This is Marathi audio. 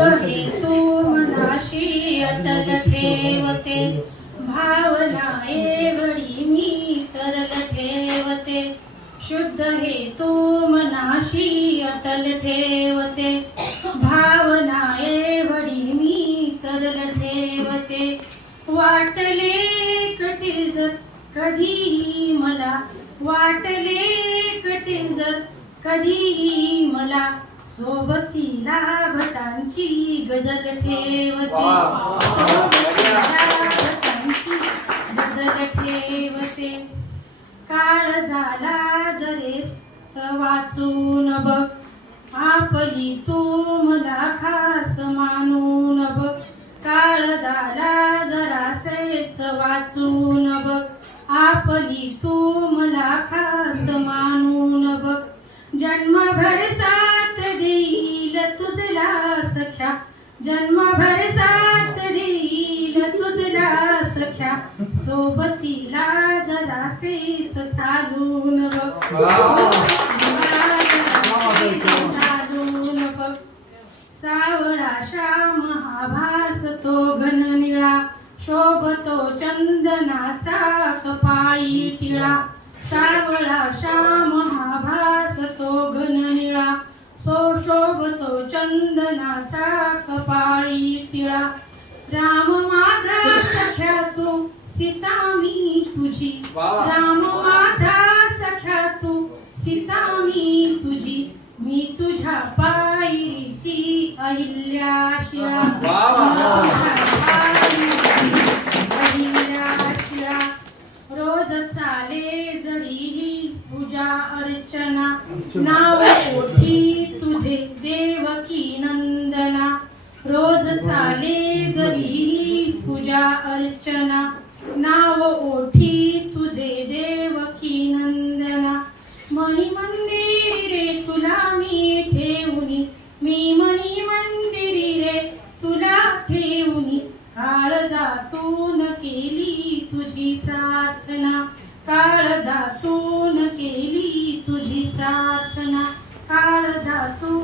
हे तू मनाशी अटल ठेवते, भावना एवढी मी तरल ठेवते. शुद्ध हे तू मनाशी अटल ठेवते, भावना एवढी मी तरल ठेवते. वाटले कठीण जर कधीही मला, वाटले कठीण जर कधीही मला, सोबतीला भटांची गजल ठेवते, सोबतीला भटांची गजल ठेवते. काळ झाला जरेस वाचून बघ, आपली तू मला खास मानून बघ. काळ झाला जरासेच वाचून बघ, आपली तू मला खास मानून बघ. जन्मभर साथ देईल तुझला सख्या, जन्मभर साथ देईल तुझला सख्या, सोबतीला जरासेच चालून बघ, चालून बघ. सावळा श्याम हा भासतो घन निळा, शोभतो चंदनाचा कपाळी टिळा. सावळा श्याम हा भासतो घन निळा, शोभतो चंदनाचा कपाळी टिळा. राम माझा सख्या तू, सीता मी तुझी, राम माझा सख्या तू, सीता मी तुझी. मी तुझ्या पायरीची अहिल्या शिळा, अहिल्या शिळा. रोज चाले जरी पूजा अर्चना, नाव ओठी तुझे देवकी नंदना. रोज चाले जरी पूजा अर्चना, नाव ओठी तुझे देवकी नंदना. मणी मंदिरी रे तुला मी ठेवूनी, मी मणी मंदिरी रे तुला ठेवूनी. काळजातून केली तुझी प्रार्थना, काळजातून केली तुझी प्रार्थना, काळजातून